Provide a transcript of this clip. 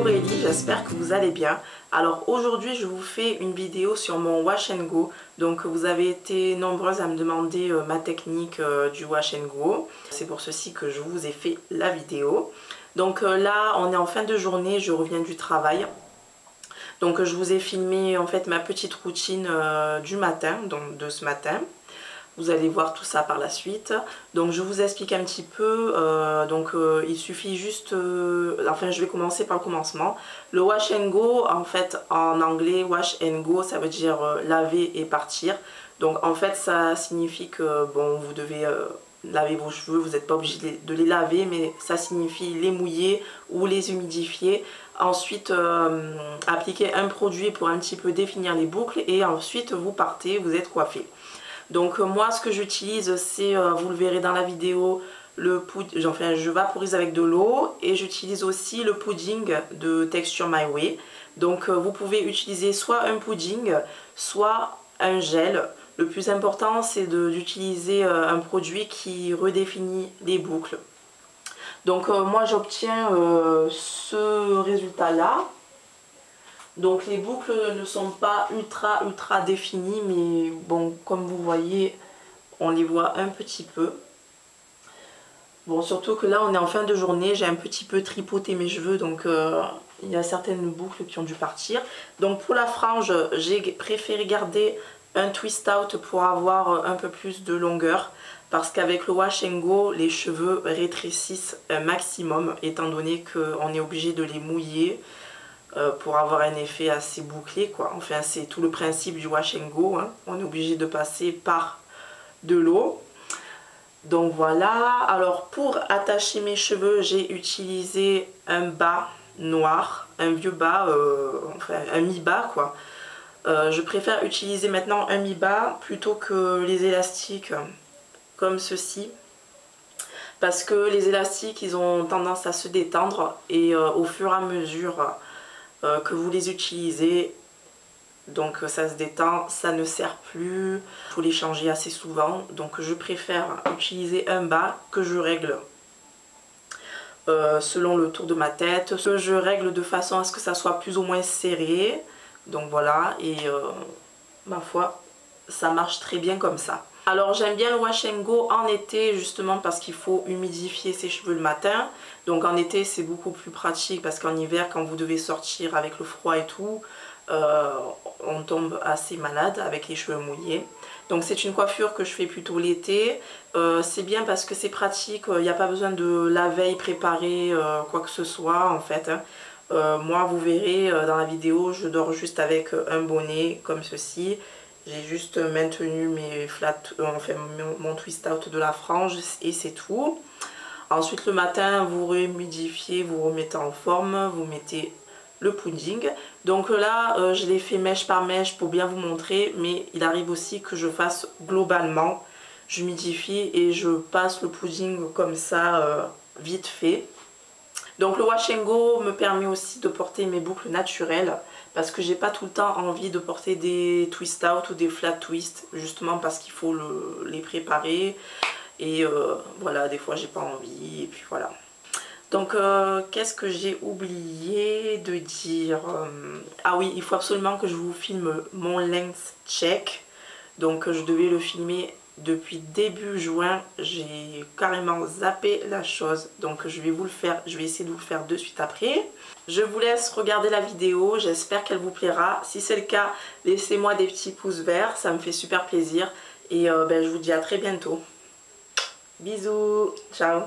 Aurélie, j'espère que vous allez bien. Alors aujourd'hui je vous fais une vidéo sur mon wash and go. Donc vous avez été nombreuses à me demander ma technique du wash and go. C'est pour ceci que je vous ai fait la vidéo. Donc là on est en fin de journée, je reviens du travail. Donc je vous ai filmé en fait ma petite routine du matin, donc de ce matin. Vous allez voir tout ça par la suite. Donc je vous explique un petit peu. Il suffit juste... enfin je vais commencer par le commencement. Le wash and go, en fait en anglais wash and go ça veut dire laver et partir. Donc en fait ça signifie que bon vous devez laver vos cheveux. Vous n'êtes pas obligé de les laver, mais ça signifie les mouiller ou les humidifier. Ensuite appliquer un produit pour un petit peu définir les boucles et ensuite vous partez, vous êtes coiffé. Donc moi ce que j'utilise c'est, vous le verrez dans la vidéo, je vaporise avec de l'eau et j'utilise aussi le pudding de Texture My Way. Donc vous pouvez utiliser soit un pudding, soit un gel. Le plus important c'est d'utiliser un produit qui redéfinit les boucles. Donc moi j'obtiens ce résultat là. Donc les boucles ne sont pas ultra définies, mais bon, comme vous voyez, on les voit un petit peu. Bon, surtout que là on est en fin de journée, j'ai un petit peu tripoté mes cheveux, donc il y a certaines boucles qui ont dû partir. Donc pour la frange, j'ai préféré garder un twist out pour avoir un peu plus de longueur. Parce qu'avec le wash and go, les cheveux rétrécissent un maximum, étant donné qu'on est obligé de les mouiller. Pour avoir un effet assez bouclé quoi. Enfin c'est tout le principe du wash and go, hein. On est obligé de passer par de l'eau. Donc voilà. Alors pour attacher mes cheveux j'ai utilisé un bas noir, un vieux bas, enfin un mi-bas quoi. Je préfère utiliser maintenant un mi-bas plutôt que les élastiques comme ceci. Parce que les élastiques ils ont tendance à se détendre et au fur et à mesure que vous les utilisez, donc ça se détend, ça ne sert plus, il faut les changer assez souvent. Donc je préfère utiliser un bas que je règle selon le tour de ma tête, que je règle de façon à ce que ça soit plus ou moins serré. Donc voilà, et ma foi ça marche très bien comme ça. Alors j'aime bien le wash and go en été justement parce qu'il faut humidifier ses cheveux le matin. Donc en été c'est beaucoup plus pratique parce qu'en hiver quand vous devez sortir avec le froid et tout, on tombe assez malade avec les cheveux mouillés. Donc c'est une coiffure que je fais plutôt l'été. C'est bien parce que c'est pratique, il n'y a pas besoin de la veille préparer quoi que ce soit en fait, hein. Moi vous verrez dans la vidéo je dors juste avec un bonnet comme ceci. J'ai juste maintenu mes enfin, mon twist out de la frange et c'est tout. Ensuite le matin vous rehumidifiez, vous remettez en forme, vous mettez le pudding. Donc là je l'ai fait mèche par mèche pour bien vous montrer, mais il arrive aussi que je fasse globalement. J'humidifie et je passe le pudding comme ça vite fait. Donc le wash and go me permet aussi de porter mes boucles naturelles parce que j'ai pas tout le temps envie de porter des twist out ou des flat twist, justement parce qu'il faut les préparer et voilà, des fois j'ai pas envie et puis voilà. Donc qu'est-ce que j'ai oublié de dire? Ah oui, il faut absolument que je vous filme mon length check. Donc je devais le filmer depuis début juin, j'ai carrément zappé la chose, donc je vais vous le faire, je vais essayer de vous le faire de suite après. Je vous laisse regarder la vidéo, j'espère qu'elle vous plaira. Si c'est le cas, laissez-moi des petits pouces verts, ça me fait super plaisir. Et je vous dis à très bientôt. Bisous, ciao.